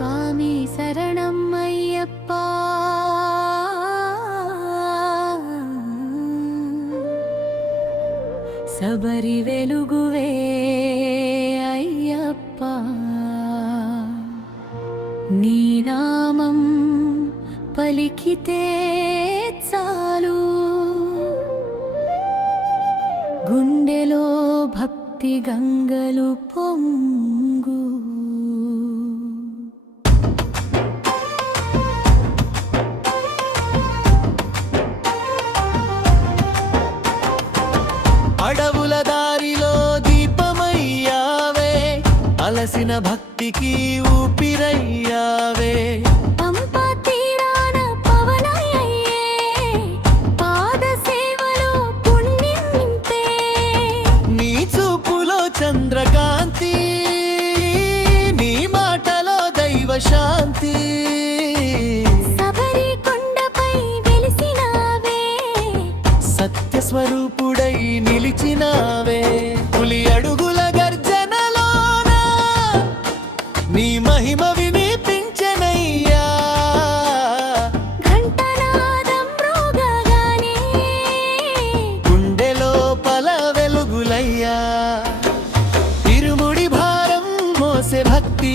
స్వామి శరణం అయ్యప్ప. శబరి వెలుగువే అయ్యప్ప, నీ నామం పలికితే చాలు, గుండెలో భక్తి గంగలు పొంగు. అడవుల దారిలో దీపమయ్యావే, అలసిన భక్తికి ఊపిరయ్యావే. పంపా తీరాన పవనయ్యే, పాద సేవలో పుణ్యం నింపే. నీ చూపులో చంద్రకాంతి, నీ మాటలో దైవ శాంతి. శబరి కొండపై వెలిసినావే, సత్య స్వరూపుడై నిలిచినావే. పులి అడుగుల గర్జనలోన నీ మహిమ వినిపించెనయ్యా. ఘంటనాదం మ్రోగగానే గుండెలో పల వెలుగులయ్యా. ఇరుముడి భారం మోసే భక్తి,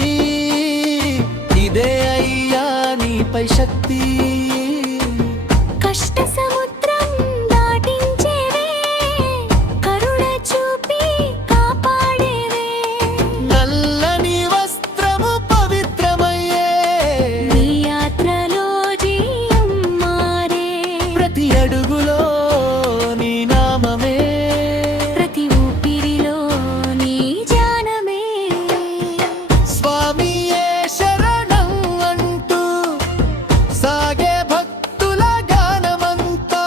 ఇదే అయ్యా నీపై శక్తి. కష్ట సముద్రం దాటించేవే, కరుణ చూపి కాపాడేవే. నల్లని వస్త్రము పవిత్రమయ్యే, నీ యాత్రలో జీవం మారే. ప్రతి అడుగులో నీ నామమే, ప్రతి ఊపిరిలో నీ ధ్యానమే. స్వామియే శరణం అంటూ సాగే భక్తుల గానమంతా.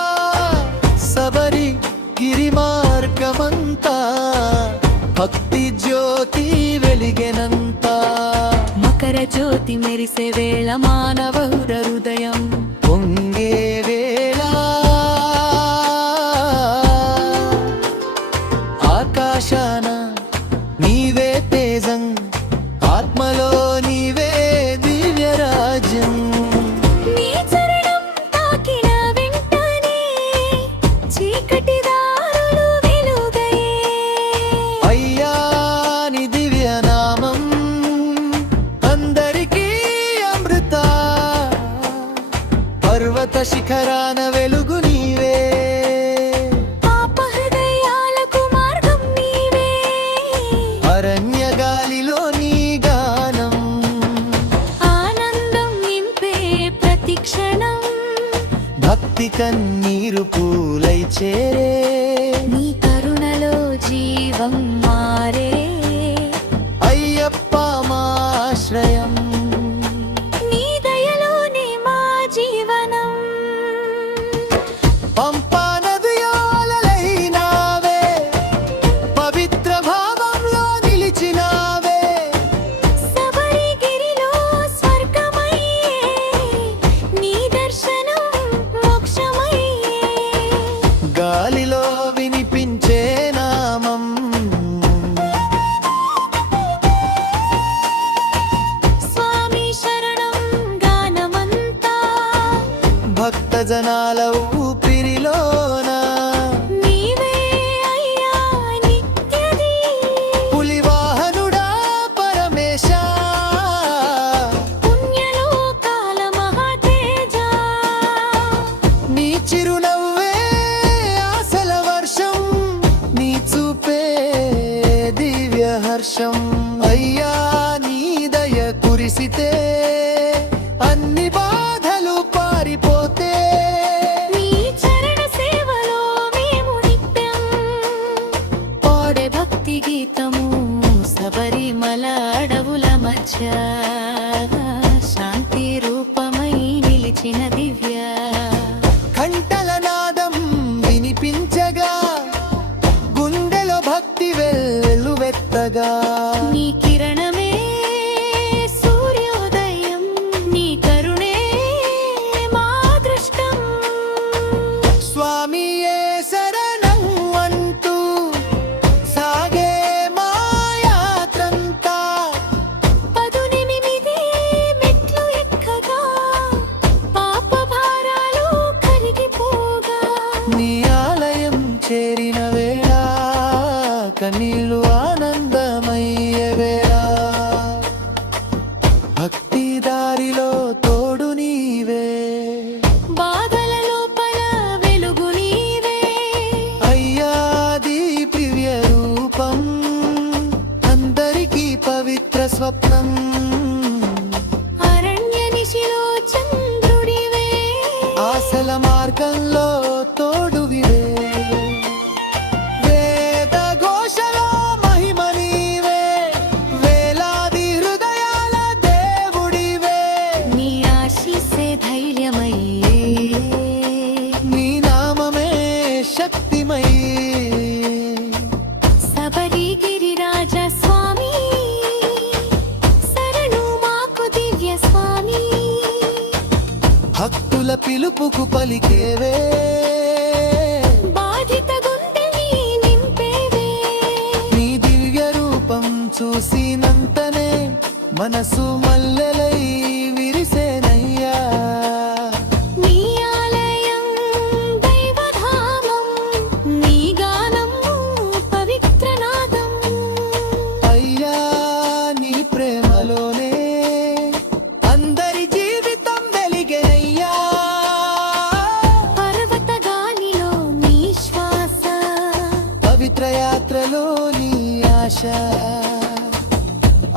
శబరి గిరి మార్గమంతా భక్తి జ్యోతి వెలిగెనంతా. మకర జ్యోతి మెరిసే వేళ మానవ హృదయం పొంగే వేళ ఆకాశాన నీవే తేజం, ఆత్మలో నీవే దివ్యరాజ్యం. నీ చరణం తాకిన వెంటనే చీకటి దారులు వెలుగయే. అయ్యా నీ దివ్య నామం అందరికీ అమృత. పర్వత శిఖరాన వెలుగు నీవే, పాప హృదయాలకు మార్గం నీవే. అరణ్య గాలిలో నీ గానం. ఆనందం నింపే ప్రతి క్షణం, భక్తి కన్నీరు పూలై చేరే. నీ కరుణలో జీవం మారే. అయ్యప్ప మా ఆశ్రయం, నీ దయలోనే మా జీవనం. పంపా నదియాలైనావే, పవిత్ర భావంలో నిలిచినావే. శబరిగిరిలో స్వర్గమయ్యే, నీ దర్శనం మోక్షమయ్యే. గాలిలో వినిపించే నామం, స్వామి శరణం గానమంతా. భక్త జనాల ఊపిరిలోన నీవే అయ్యా నిత్యది, పులివాహనుడా పరమేశ. పుణ్యలోకాల మహాతేజ. నీ చిరునవ్వే ఆశల వర్షం, నీ చూపే దివ్య హర్షం. అయ్యా నీ దయ కురిసితే అన్ని బాధలు పారిపోతే. నీ చరణ సేవలో మేము నిత్యం పాడే భక్తి గీతము. శబరిమల అడవుల మధ్య శాంతి రూపమై నిలిచిన దివ్య. కంటల నాదం వినిపించగా, గుండెలో భక్తి వెల్లువెత్తగా. నీ కిరణమే సూర్యోదయం, నీ కరుణే మా దృష్టం. స్వామియే శరణం అంటూ సాగే మా యాత్రంతా. పదునెనిమిది స్వప్నం అరణ్య నిశిలో చంద్రుడివే ఆశల మార్గంలో తోడువివే వేద ఘోషలో మహిమ నీవే వేలాది హృదయాల దేవుడివే నీ ఆశీస్సే ధైర్యమయ్యే నీ నామమే శక్తిమయీ శబరిగిరి రాజ స్వామి శరణు మాకు దివ్య స్వామి భక్తుల పిలుపుకు పలికేవే బాధిత గుండెని నింపేవే నీ దివ్య రూపం చూసినంతనే మనసు మల్లెలై విరిసేనయ్యా నీ ఆలయం దైవధామం నీ గానం పవిత్రనాదం అయ్యా నీ ప్రేమలోనే అందరి జీవితం వెలిగేనయ్యా పర్వత గాలిలో నీ శ్వాస పవిత్ర యాత్రలో నీ ఆశ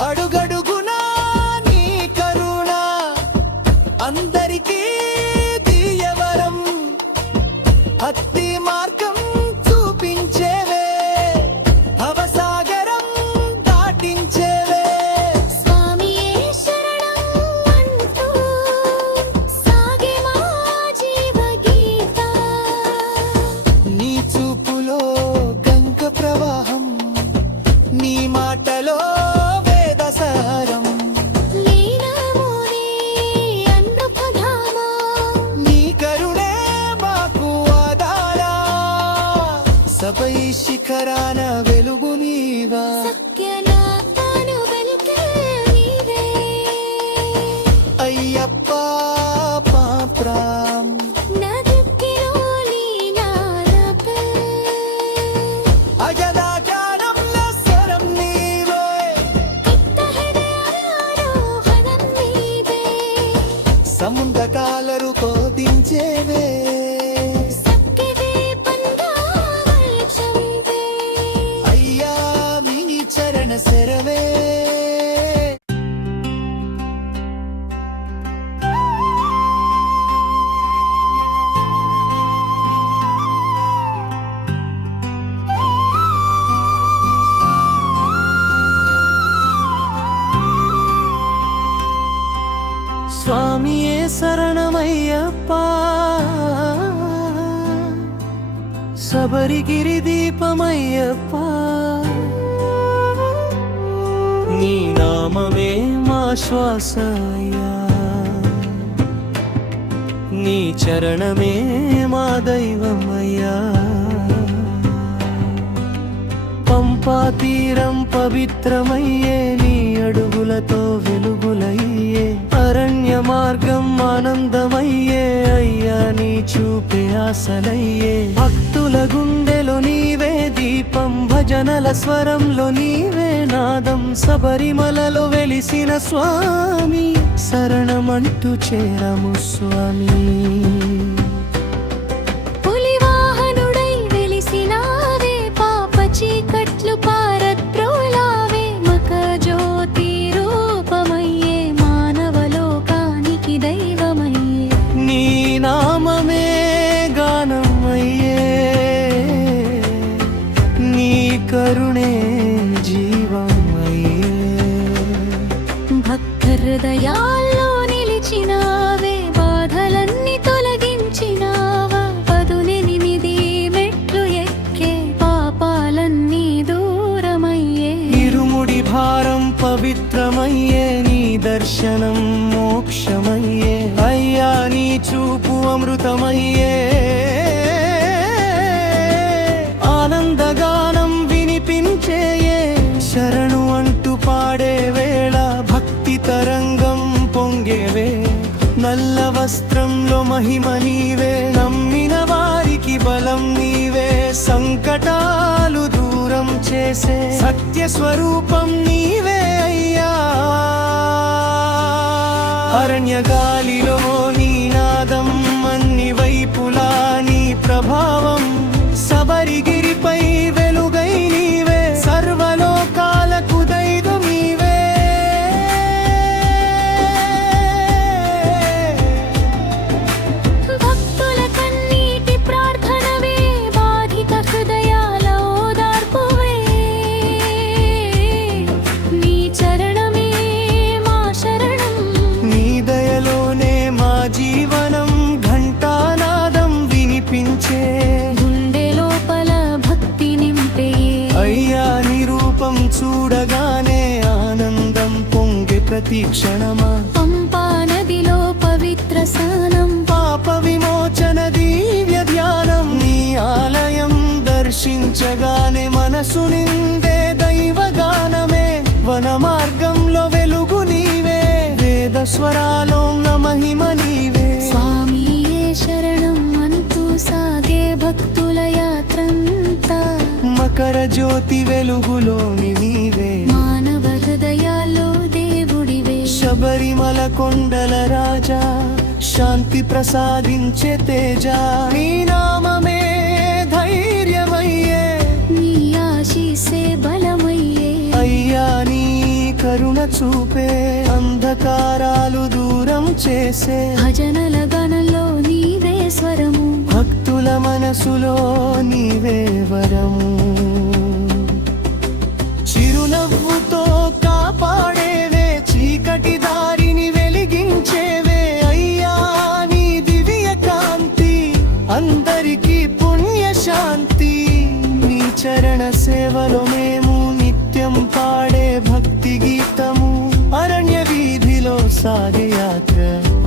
అడుగడుగునా నీ కరుణ అందరికీ దివ్యవరం భక్తి మార్గం చూపించేవే భవసాగరం దాటించేవే స్వామియే శరణం అంటూ సాగే మా జీవ గీత నీ చూపులో గంగ ప్రవాహం నీ మాటలో వేదసారం లీనమోనే అన్నపధామా నీ కరుణే మాకు ఆధారా సభై శిఖరాన వెలుగు నీవా సత్యనాథను వెలిగే నీవే అయ్యప్ప పాప్రాం నదికిలో లీనారపే అజదాచారంలో స్వరం నీవే హృదయారోహణం నీవే సముద్ర కాలరు కోదించేవే సక్కివే పందావల్చంవే అయ్యా మీ చరణ శరవే స్వామియే శరణమయ్యప్ప శబరిగిరి దీపమయ్యప్ప నీ నామమే మా శ్వాస అయ్యా నీ చరణమే మా దైవమయ్యా పంపా తీరం పవిత్రమయ్యే నీ అడుగులతో వెలుగులయ్యే అరణ్య మార్గం ఆనందమయ్యే అయ్యా నీ చూపే ఆశలయ్యే భక్తుల గుండెలో నీవే దీపం భజనల స్వరంలో నీవే నాదం శబరిమలలో వెలిసిన స్వామి శరణమంటూ చేరము స్వామి పులివాహనుడై వెలిసినావే పాప చీకట్లు పారద్రోలావే మక జ్యోతి రూపమయ్యే మానవలోకానికి దైవమయ్యే నీ నామమే గానమయ్యే నీ కరుణే జీవమయ్యే భక్త హృదయాల్లో నిలిచినావే బాధలన్నీ తొలగించినావా 18 మెట్లు ఎక్కే పాపాలన్నీ దూరమయ్యే ఇరుముడి భారం పవిత్రమయ్యే నీ దర్శనం మోక్షమయ్యే అయ్యా నీ చూపు అమృతమయ్యే ఆనందగానం వినిపించేయే శరణు అంటూ పాడే వేళ భక్తి తరంగం పొంగేవే నల్ల వస్త్రంలో మహిమ నీవే నమ్మిన వారికి బలం నీవే సంకటాలు దూరం చేసే సత్య స్వరూపం నీవే అయ్యా అరణ్య గాలిలో నీ నాదం అన్ని వైపులా నీ ప్రభావం శబరిగిరిపై వెలుగై నీవే సర్వలోకాలకు దైవం నీవే ప్రతి క్షణమా పంపా నదిలో పవిత్ర స్నానం పాప విమోచన దివ్య ధ్యానం నీ ఆలయం దర్శించగానే మనసు నిండే దైవగానమే వన మార్గంలో వెలుగు నీవే వేద స్వరాలో మహిమ నీవే స్వామియే శరణం అంటూ సాగే భక్తుల యాత్రంతా మకర జ్యోతి వెలుగులోని నీవే మానవ హృదయాల్లో దేవుడివే శబరిమల కొండల రాజా శాంతి ప్రసాదించే తేజ నీ నామమే ధైర్యమయ్యే నీ ఆశీసే బలమయ్యే అయ్యా నీ కరుణ చూపే అంధకారాలు దూరం చేసే భజనల గణంలో నీవే స్వరము భక్తుల మనసులో నీవే వరము చిరునవ్వుతో కాపాడేవే చీకటి దారిని వెలిగించేవే అయ్యా నీ దివ్య కాంతి అందరికీ పుణ్య శాంతి నీ చరణ సేవలో మేము నిత్యం పాడే భక్తి గీతము అరణ్య వీధిలో సాగే యాత్ర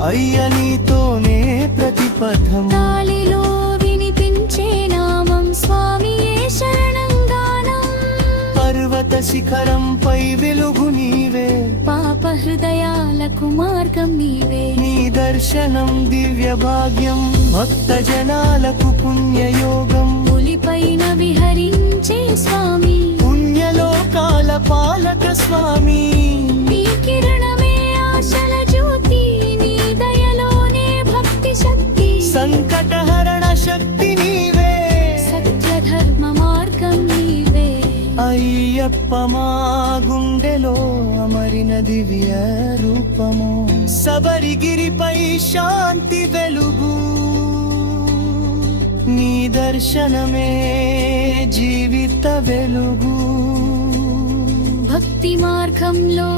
అయ్య నీతోనే ప్రతిపథం గాలిలో వినిపించే నామం స్వామియే శరణం గానం పర్వత శిఖరంపై వెలుగు నీవే పాప హృదయాలకు మార్గం నీవే నీ దర్శనం దివ్య భాగ్యం భక్త జనాలకు పుణ్యయోగం పులిపైన విహరించే స్వామి పుణ్యలోకాల పాలక స్వామి నీ కిరణమే ఆశల జ్యోతి నీ దయలోనే భక్తి శక్తి సంకటహరణ శక్తి నీవే సత్య ధర్మ మార్గం నీవే అయ్యప్ప మా గుండెలో అమరిన దివ్య రూపము శబరిగిరిపై శాంతి వెలుగు నీ దర్శనమే జీవిత వెలుగు భక్తి మార్గంలో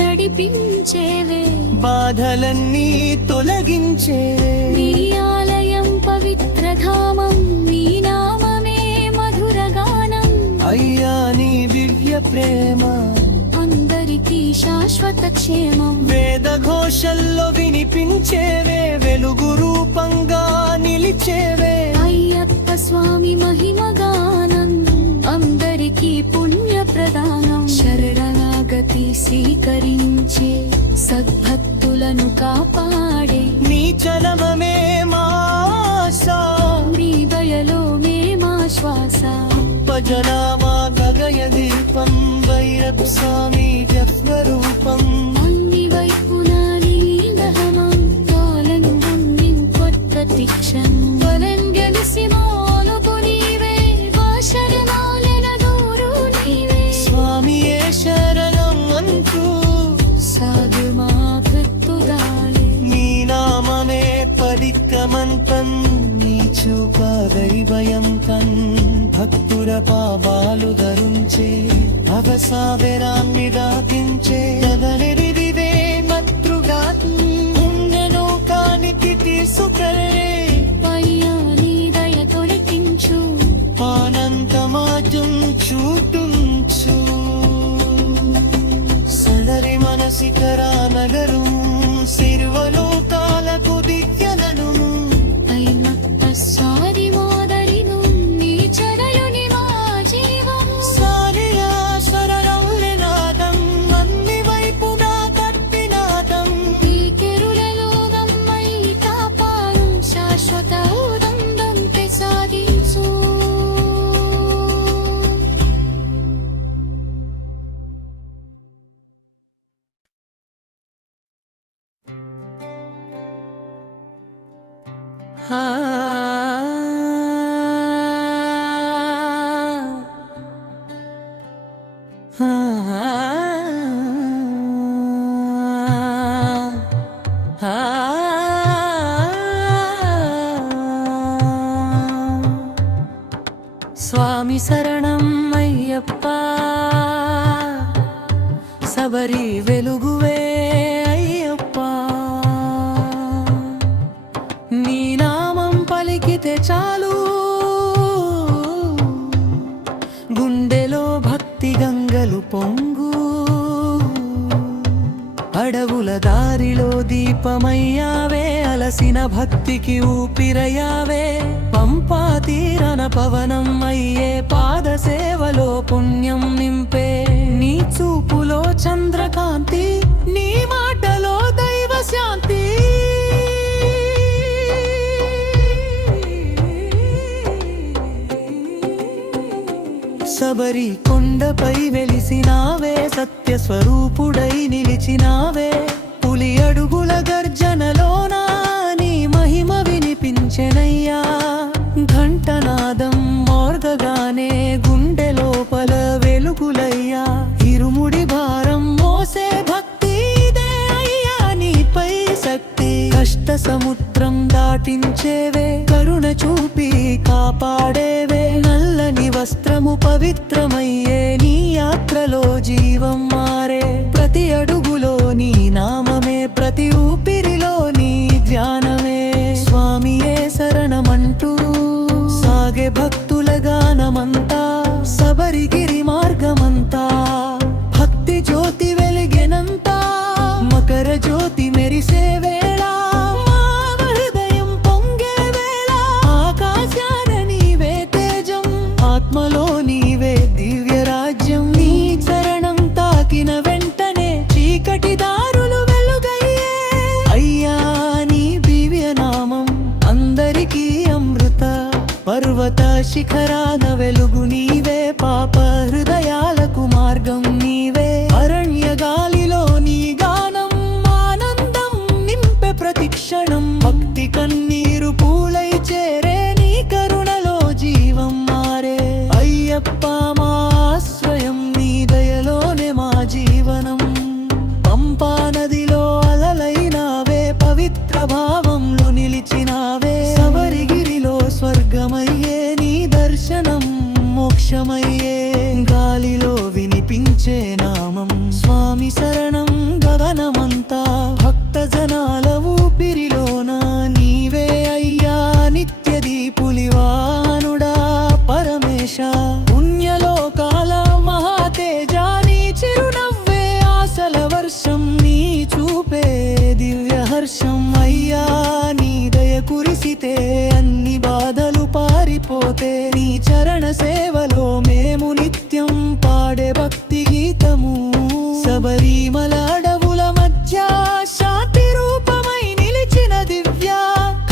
నడిపించేవే బాధలన్నీ తొలగించే నీ ఆలయం పవిత్ర ధామం నీ నామమే మధుర గానం అయ్యా నీ దివ్య ప్రేమ అందరికీ శాశ్వత క్షేమం వేద ఘోషల్లో వినిపించేవే వెలుగు రూపంగా నిలిచేవే అయ్యప్ప స్వామి మహిమ గానం అందరికీ పుణ్య ప్రదానం శరణాగతి స్వీకరించే సద్భక్తులను కాపాడే నీ చలమమే మా ఆశ నీ దయలో మేమా శ్వాస జనామా గగయ దీపం భైరవ్ స్వామి జస్వరూపం అన్ని వైపున నీలహమం కాలంగం నింపొట్టతిక్షం వరం గెలిసి మోలుగు నీవే వాశరణాలెన దూరు నీవే స్వామియే శరణం అంటూ సాగు మా కృత్తుదాలే నీ నామమే పరిక్రమంతం నీ చూప దైవయంతం భక్తుల పాపాలు ధరుంచే భవసాగరాన్ని దాటించే జగనిరిదివే మతృగాత్ ఉండెను కానికి తీసుకెళ్ళే పయ్యా నీ దయ తొలగించు ఆనందమాజం చూటుంచు సదరి మనసికరా నగరు సిరువలోకాలకు దివ్యలను అయ్యప్ప సారి మోదరిను నీ చరయుని మా జీవం సారియా శరణంలే నాదం అన్ని వైపుగా కట్టినాదం నీ కెరులలో గమ్మై కాపాడు శాశ్వత ఉదండంతే సాగించు స్వామి శరణం అయ్యప్ప శబరి వెలుగువే అయ్యప్ప నీ నామం పలికితే చాలు గుండెలో భక్తి గంగలు పొంగు అడవుల దారిలో దీపమయ్యావే, అలసిన భక్తికి ఊపిరయ్యావే, పంపా తీరన పవనం అయ్యే, పాద సేవలో పుణ్యం నింపే, నీ చూపులో చంద్రకాంతి, నీ మాటలో దైవ శాంతి. శబరి కొండపై వెలిసినావే, సత్య స్వరూపుడై నిలిచినావే, పులి అడుగుల గర్జనలోనా నీ మహిమ వినిపించెనయ్యా. ఘంటనాదం మోర్గగానే గుండె లోపల వెలుగులయ్యా, ఇరుముడి భారం మోసే భక్తి ఇదే అయ్యా నీపై శక్తి. కష్ట సముద్రం దాటించేవే, కరుణ చూపి కాపాడేవే, నల్లని వస్త్రము పవిత్రమయ్యే, నీ యాత్రలో జీవం మారే, ప్రతి అడుగులో నీ నామమే, ప్రతి ఊపిరిలో నీ ధ్యానమే. స్వామియే శరణమంటూ సాగే భక్తుల గానమంతా, శబరిగిరి మార్గమంతా భక్తి జ్యోతి వెలిగెనంతా, మకర జ్యోతి మెరిసే వేళ, మా హృదయం పొంగే వేళ, ఆకాశాన నీవే తేజం, ఆత్మలో నీవే దివ్య రాజ్యం. నీ చరణం తాకిన వెంటనే చీకటి దారులు వెలుగయ్యే, అయ్యా నీ దివ్య నామం అందరికీ అమృత. పర్వత శిఖరాన వెలుగు నీవే, పాప హృదయాలకు మార్గం నీవే, అరణ్య గాలిలో నీ గానం ఆనందం నింపే ప్రతి క్షణం, భక్తి కన్నీరు పూలై చేరే, నీ కరుణలో జీవం మారే. అయ్యప్ప మా ఆశ్రయం, నీ దయలోనే మా జీవనం, పంపా నదిలో అలలైనావే, పవిత్ర భావంలో నిలిచినావే, శబరిగిరిలో స్వర్గమయ్యే, నీ దర్శనం మోక్షమయ్యే, గాలిలో వినిపించే నామం స్వామి శరణం. గగనమంతా భక్త జనాల ఊపిరిలోన నీవే అయ్యా, నిత్య దీపులివానుడా పరమేశ, పుణ్యలోకాల మహాతేజ, నీ చిరునవ్వే ఆశల వర్షం, నీ చూపే దివ్య హర్షం. అయ్యా నీ దయ కురిసితే అన్ని బాధలు పారిపోతే, నీ చరణ సేవలో మేము నిత్యం పాడే భక్తి గీతము. శబరిమల అడవుల మధ్య శాంతి రూపమై నిలిచిన దివ్య,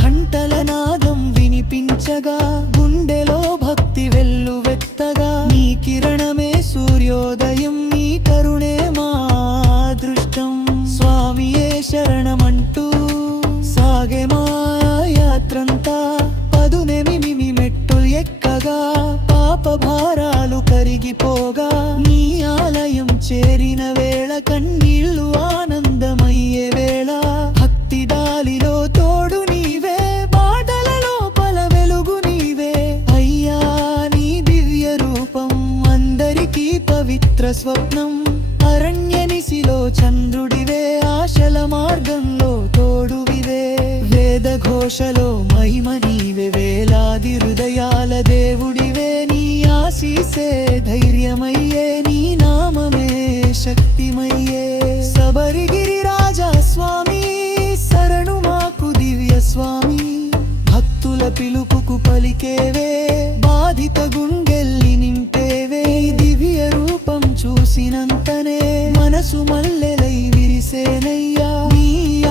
ఘంటల నాదం వినిపించగా గుండెలో భక్తి వెల్లువెత్తగా, నీ కిరణమే సూర్యోదయం, నీ కరుణే మా అదృష్టం. స్వామియే శరణమంటూ సాగే మా యాత్రంతా, పదునెనిమిది మెట్టులు ఎక్కగా, పాప భారాలు కరిగిపోగా, నీ ఆలయం చేరిన వేళ కన్నీళ్లు ఆనందమయ్యే వేళ, భక్తి దాలిలో తోడు నీవే, బాధల లోపల వెలుగు నీవే. అయ్యా నీ దివ్య రూపం అందరికీ పవిత్ర స్వప్నం, అరణ్య నిశిలో చంద్రుడివే, ఆశల మార్గంలో తోడువివే, వేద ఘోషలో మహిమ నీవే, వేలాది హృదయాల దేవుడివే, నీ ఆశీసే ధైర్యమయ్యే, నీ నామమే శక్తిమయ్యే. శబరిగిరి రాజా స్వామి శరణు మాకు దివ్య స్వామి, భక్తుల పిలుపుకు పలికేవే, బాధిత గుండెల్ని నింపేవే, దివ్య రూపం చూసినంతనే మనసు మల్లెలై విరిసేనయ్యా. నీ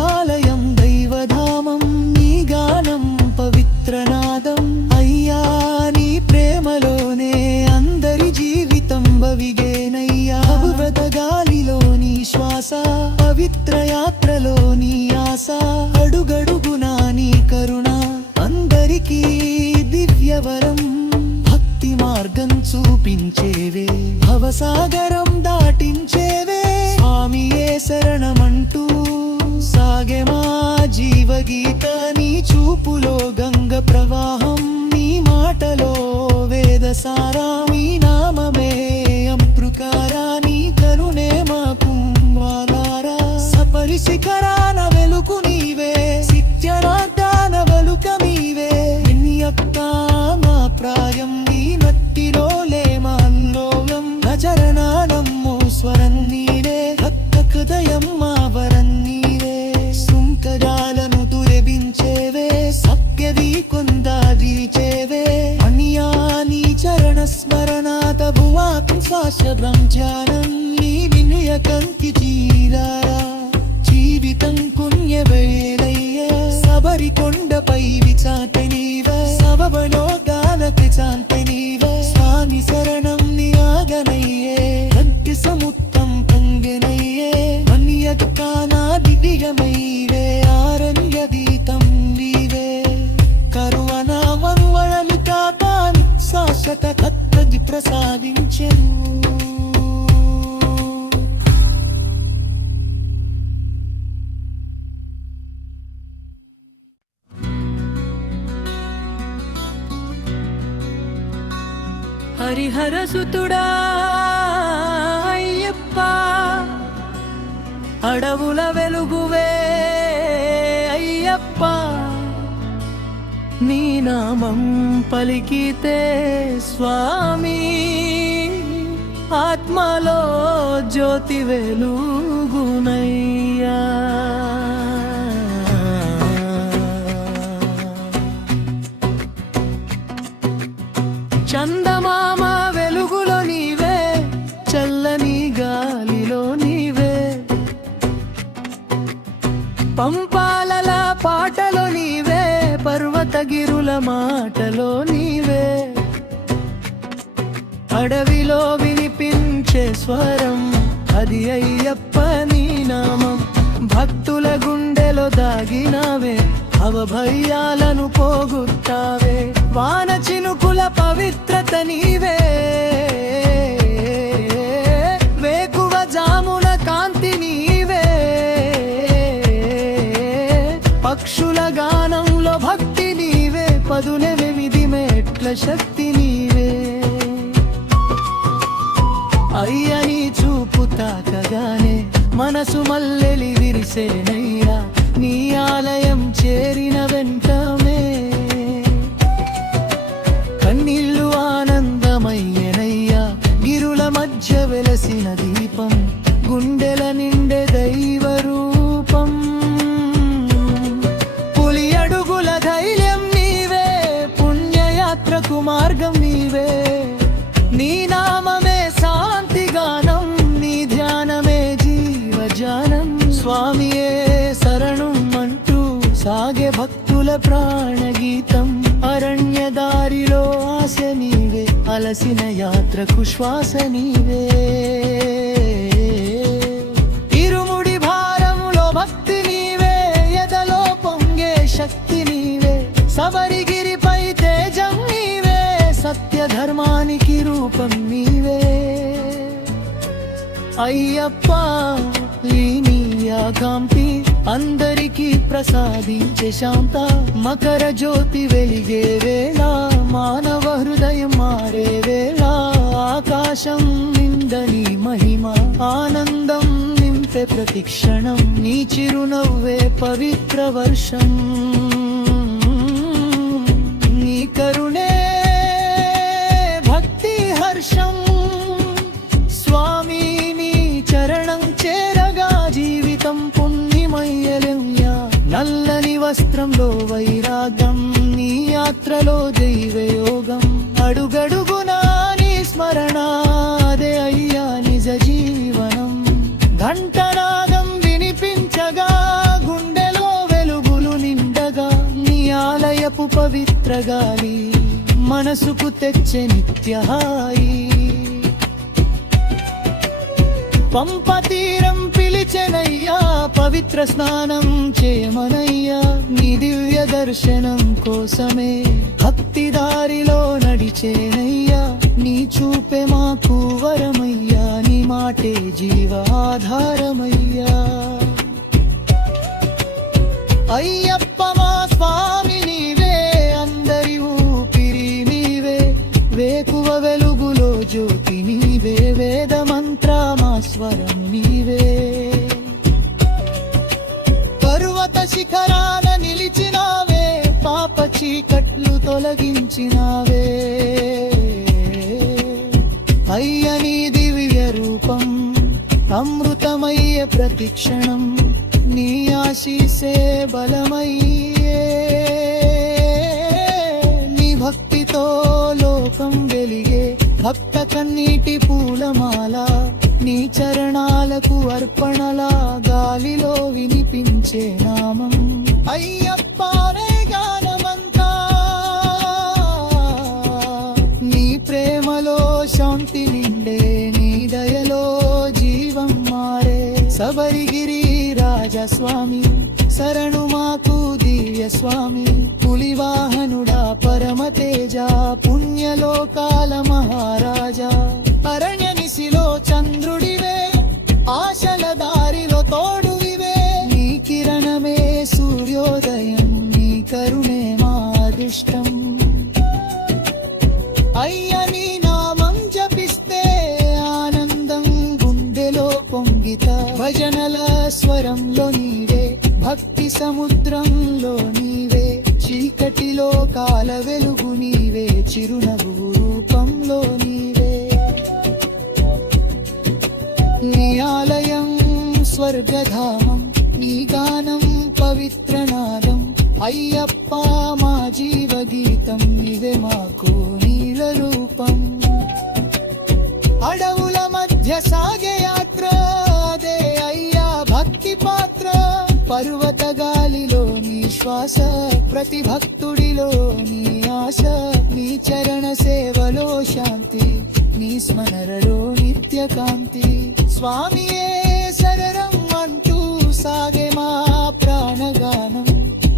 ఆలయం దైవధామం, నీ గానం పవిత్రనాదం, అయ్యా నీ ప్రేమలోనే అందరి జీవితం భవిగేనయ్యా. అమృత గాలిలో నీ శ్వాస, పవిత్ర యాత్రలో నీ ఆశ, అడుగడుగునా నీ కరుణ అందరికీ దివ్యవరం, భక్తి మార్గం చూపించేవే, భవసాగరం దాటించేవే, స్వామియే శరణమంటూ సాగే మా జీవగీత. నీ చూపులో గంగ ప్రవాహం, నీ మాటలో వేదసారా, నీ నామమే అమృకారా, నీ కరుణే మాకు వాలారా. సపరి శిఖరాన వెలుగు నీవే, సిత్యరాటాన వెలుక నీవే, నిన్యక్క మా ప్రాయం, నీ నట్టిలోలే మా అల్లోలం, నచరణానమ్మో స్వరం నీడే, భక్త హృదయం మా వర ఆకాశ బ్రహ్మజ్ఞానం నీ వినయ కంకి తీరారా జీవితం పుణ్యవేలయ్య సబరి కొండపై విచాంత నీవ సబబలో గాలకి చాంత నీవ స్వామి శరణం నీ ఆగనయ్యే కంకి సముత్తం పొంగెనయ్యే మన్యకానా దివ్యమైవే ఆరణ్య దీతం నీవే కరువన మనువళలు కాపాని శాశ్వత కత్రది ప్రసాదించెను హరిహర సుతుడా అయ్యప్ప అడవుల వెలుగువే అయ్యప్ప నీ నామం పలికితే స్వామి ఆత్మలో జ్యోతి వెలుగునయ్యా చందమామ వెలుగులో నీవే చల్లని గాలిలో నీవే పంపాలల పాటలో నీవే పర్వతగిరుల మాటలో నీవే అడవిలో వినిపించే స్వరం అది అయ్యప్ప నీ నామం భక్తుల గుండెలో దాగినావే అవభయాలను పోగొట్టావే వాన చినుకుల పవిత్రత నీవే వేకువ జాముల కాంతి నీవే పక్షుల గానంలో భక్తి నీవే పదునెనిమిది మెట్ల శక్తి నీవే అయ్యని చూపు తాకగానే మనసు మల్లెలి విరిసేనయ్యా నీ ఆలయం చేరిన వెంటనే కన్నీళ్ళు ఆనందమయ్యనయ్యా గిరుల మధ్య వెలసిన దీపం గుండెల నిండే దైవ రూపం పులి అడుగుల ధైర్యం నీవే పుణ్యయాత్రకు మార్గం నీవే నీ నామమే శాంతి గానం నీ ధ్యానమే జీవజానం స్వామియే శరణం అంటూ సాగే భక్తుల ప్రాణగీతం అరణ్య దారిలో ఆశ నీవే అలసిన యాత్రకు శ్వాస నీవే ఇరుముడి భారములో భక్తి నీవే ఎదలో పొంగే శక్తి నీవే సబరిగిరిపై తేజం నీవే సత్య ధర్మానికి రూపం నీవే అయ్యప్ప లీనియాకాంతి అందరికీ ప్రసాదించే శాంత మకర జ్యోతి వెలిగే వేళ మానవ హృదయం మారే వేళ ఆకాశం నిందని మహిమ ఆనందం నింపే ప్రతిక్షణం నీ చిరునవ్వే పవిత్ర వర్షం నీ కరుణే భక్తి హర్షం స్వామి నీ చరణం చేరగా జీవితం పుణ్యమయ్యలెంయా నల్లని వస్త్రంలో వైరాగం నీ యాత్రలో దైవయోగం అడుగడుగునా నీ స్మరణ అదే అయ్యా నిజ జీవనం ఘంటనాదం వినిపించగా గుండెలో వెలుగులు నిండగా నీ ఆలయపు పవిత్ర గాలి మనసుకు తెచ్చే నిత్య హాయి పంప తీరం పిలిచెనయ్యా పవిత్ర స్నానం చేయమనయ్యా నీ దివ్య దర్శనం కోసమే భక్తి దారిలో నడిచేనయ్యా నీ చూపే మాకు వరమయ్యా నీ మాటే జీవాధారమయ్యా అయ్యప్ప మా స్వామి నీవే అందరి ఊపిరి నీవే వేకువ వెలుగులో జ్యోతి నీవే వేద మంత్ర మా స్వరం నీవే పర్వత శిఖరాన నిలిచినావే పాప చీకట్లు తొలగించినావే అయ్య నీ దివ్య రూపం అమృతమయ్య ప్రతిక్షణం నీ ఆశీసే బలమయ్యే నీ భక్తితో లోకం వెలిగే భక్త కన్నీటి పూలమాల నీ చరణాలకు అర్పణలా గాలిలో వినిపించే నామం అయ్యప్పనే గానమంతా నీ ప్రేమలో శాంతి నిండే నీ దయలో జీవం మారే శబరిగిరి రాజస్వామి శరణు మాకు దివ్య స్వామి పులివాహనుడా పరమతేజ పుణ్యలోకాల మహారాజా అరణ్య నిశిలో చంద్రుడివే ఆశల దారిలో తోడువివే నీ కిరణమే సూర్యోదయం నీ కరుణే మా అదృష్టం అయ్య నీ నామం జపిస్తే ఆనందం గుండెలో పొంగిత భజనల స్వరంలో నీవే భక్తి సముద్రంలో నీవే చీకటిలో కాల వెలుగు నీవే చిరునవ్వు రూపంలో నీవే నీ ఆలయం స్వర్గధామం నీ గానం పవిత్రనాదం అయ్యప్ప మా జీవగీతం నీవే మాకు నీల రూపం అడవుల మధ్య సాగే యాత్ర అదే అయ్యా భక్తి పాత్ర పర్వత గాలిలో నీ శ్వాస ప్రతి భక్తుడిలో నీ ఆశ నీ చరణ సేవలో శాంతి నీ స్మరణలో నిత్య కాంతి స్వామియే శరణం అంటూ సాగే మా ప్రాణగానం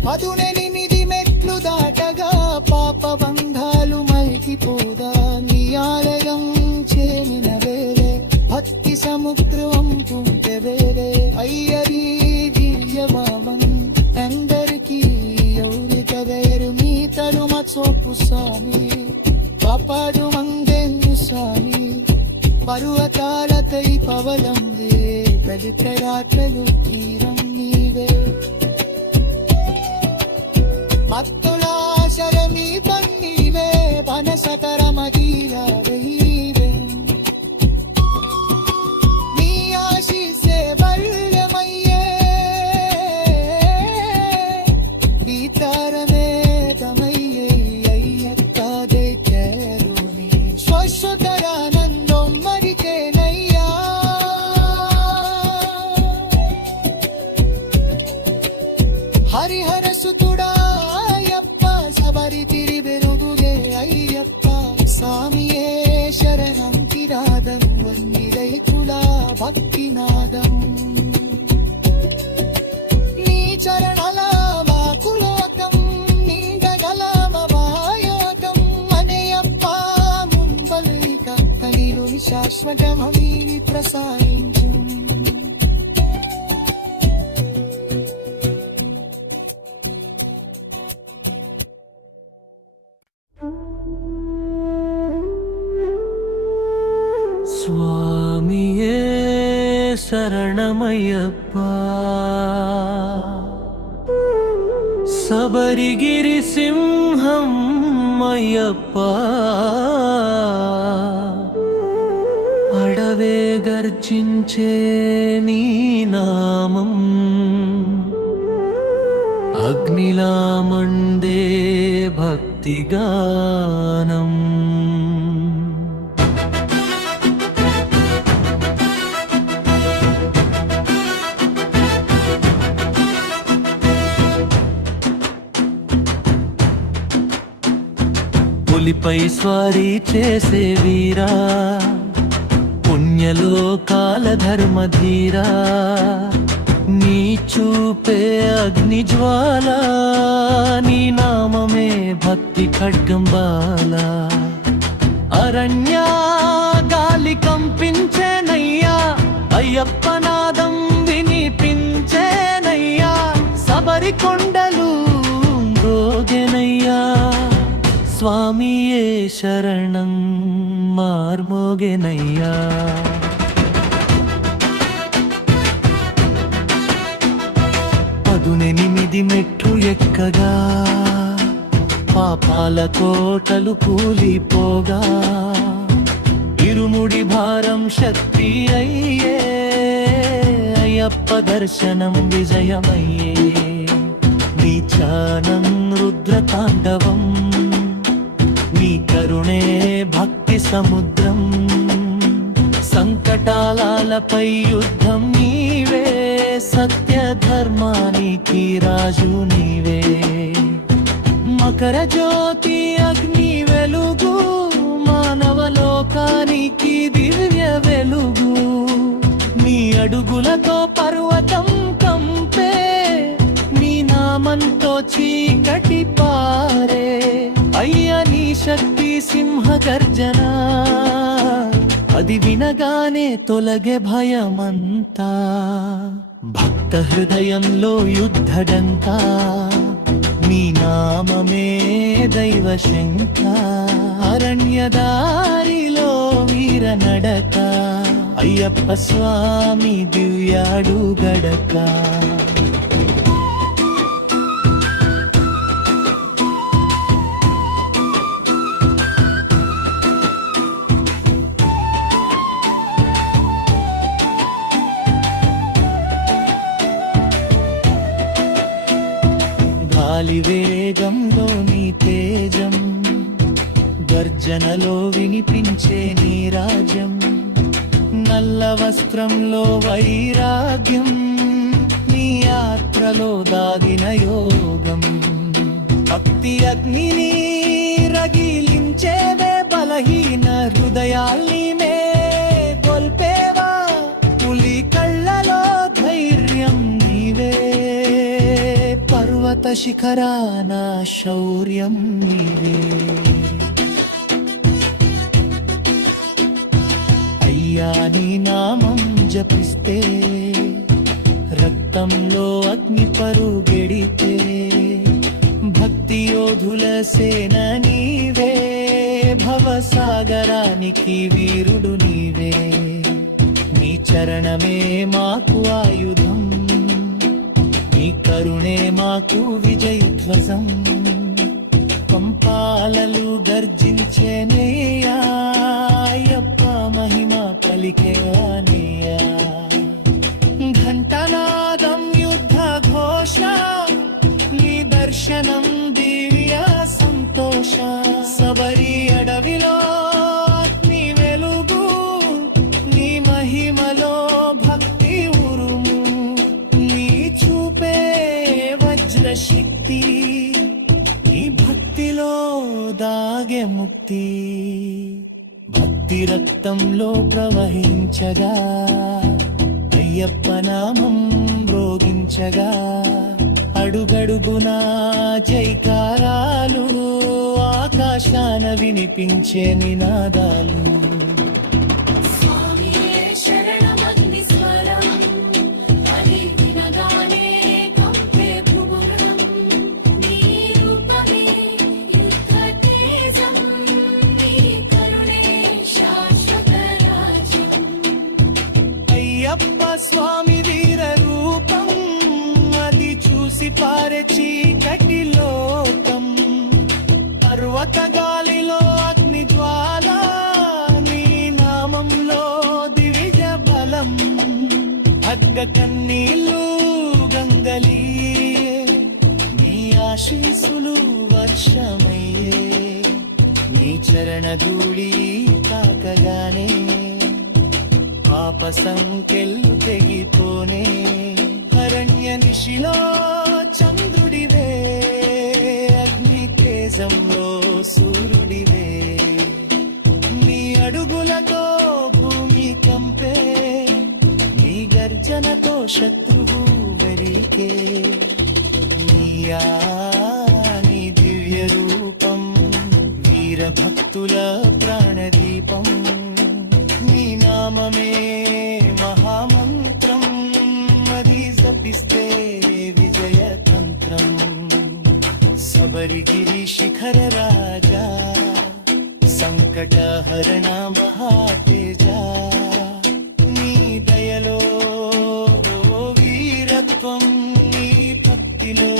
18 మెట్లు దాటగా పాప బంధాలు మల్కిపోదా నీ ఆలయం చేమిన వేరే భక్తి సముద్రం కుంటే వేరే అయ్యరి దివ్యమామం అందరికీ ఎవరిత వేరు మీ తరుమ చోపు స్వామి కాపాడు మందెందు స్వామి పర్వతాలతై పవలందే పవిత్రాత్మలు తీరం నీవే భక్తులాశరమీ పన్నీవే పనసతరమదీరవీవే నీ ఆశీసే బల్యమయ్యే గీతారమే తమయ్యే అయ్యక్కాదే చేరుని శాశ్వతరానందం మరిచేనయ్యా హరిహర సుతుడా అయ్యప్ప శబరి తిరి బెరుగుగే అయ్యప్ప స్వామియే శరణం కిరాదం వన్నిరైతుల భక్తినాదం నీ చరణల వాకులోకం నీడగల మవాయోకం అనేయప్ప ముంబల్లిక కలిలు శాశ్వతమీ ప్రసాయించు స్వామియే శరణమయ్యప్ప శబరిగిరి సింహం అయ్యప్ప అడవే గర్జించే నీ నామం అగ్నిలా మండే భక్తిగానం పులిపై స్వారీ చేసే వీరా పుణ్యలోకాల ధర్మధీరా నీ చూపే అగ్ని జ్వాల నీ నామమే భక్తి ఖడ్గం బాల అరణ్య గాలి కంపించేనయ్యా అయ్యప్ప నాదం వినిపించేనయ్యా శబరి కొండలు మ్రోగెనయ్యా స్వామియే శరణం మార్మోగెనయ్యా 18 మెట్లు ఎక్కగా పాపాల కోటలు కూలిపోగా ఇరుముడి భారం శక్తి అయ్యే అయ్యప్ప దర్శనం విజయమయ్యే నీచానం రుద్ర తాండవం నీ కరుణే భక్తి శాంతి సముద్రం, సంకటాలపై యుద్ధం నీవే, సత్య ధర్మానికి రాజు నీవే. మకర జ్యోతి అగ్ని వెలుగు, మానవ లోకానికి దివ్య వెలుగు. నీ అడుగులతో పర్వతం కంపే, నీ నామంతో చీకటి పారే. అయ్యా నీ శక్తి సింహ గర్జన, అది వినగానే తొలగే భయమంతా. భక్త హృదయంలో యుద్ధడంకా, నీ నామమే దైవ శంఖ. అరణ్యదారిలో వీర నడక, అయ్యప్ప స్వామి దివ్యాడు గడక. గాలి వేగంలో నీ తేజం, గర్జనలో వినిపించే నీ రాజ్యం. నల్ల వస్త్రంలో వైరాగ్యం, నీ యాత్రలో దాగిన యోగం. భక్తి అగ్నిని రగిలించేవే, బలహీన హృదయాల్ని మే గొల్పేవా. పులి కళ్ళలో ధైర్యం నీవే, పర్వత శిఖరాన శౌర్యం నీవే. అయ్యా నీ నామం జపిస్తే, రక్తంలో అగ్ని పరుగెడితే. భక్తి యోధుల సేన నీవే, భవసాగరానికి వీరుడు నీవే. నీ చరణమే మాకు ఆయుధం, నీ కరుణే మాకు విజయధ్వజం. పంపాలలు గర్జించేనయ్యా, అయ్యప్ప మహిమ పలికేవానయ్యా. ఘంటనాదం యుద్ధ ఘోష, నీ దర్శనం దివ్య సంతోష. శబరి అడవిలో అగ్ని వెలుగు, నీ మహిమలో భక్తి ఉరుము. నీ చూపే వజ్ర శక్తి, ఈ భక్తిలో దాగే ముక్తి. భక్తి రక్తంలో ప్రవహించగా, అయ్యప్ప నామం మ్రోగించగా. అడుగడుగునా జైకారాలు, ఆకాశాన వినిపించే నినాదాలు. అయ్యప్ప స్వామి వీర రూపం, అది చూసి పారే చీకటి లోకం. పర్వత గాలిలో అగ్ని జ్వాల, నీ నామంలో దివ్య బలం. అగ్గ కన్నీళ్ళు గంగలి, నీ ఆశీసులు వర్షమయ్యే. నీ చరణ ధూళి తాకగానే, పాప సంకెళ్ళు తెగిపోనే. అరణ్య నిశిలో చంద్రుడివే, అగ్ని తేజంలో సూర్యుడివే. నీ అడుగులతో భూమి కంపే, నీ గర్జనతో శత్రువు వెరికే. నీ దివ్య రూపం, వీర భక్తుల ప్రాణదీపం. నీ నామమే మహామంత్రం, అది జపిస్తే విజయ తంత్రం. శబరిగిరి శిఖర రాజా, సంకటహరణ మహాతేజ. నీ దయలో వీరత్వం, నీ భక్తిలో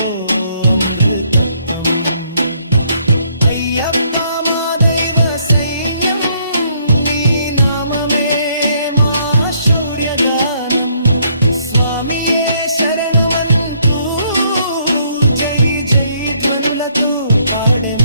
అమృతత్వం. అయ్యప్ప మా దైవ సైన్యం, నీ నామమే మా శౌర్యగానం. స్వామియే శరణమంటూ జై జై ధ్వనులతో పాడెం.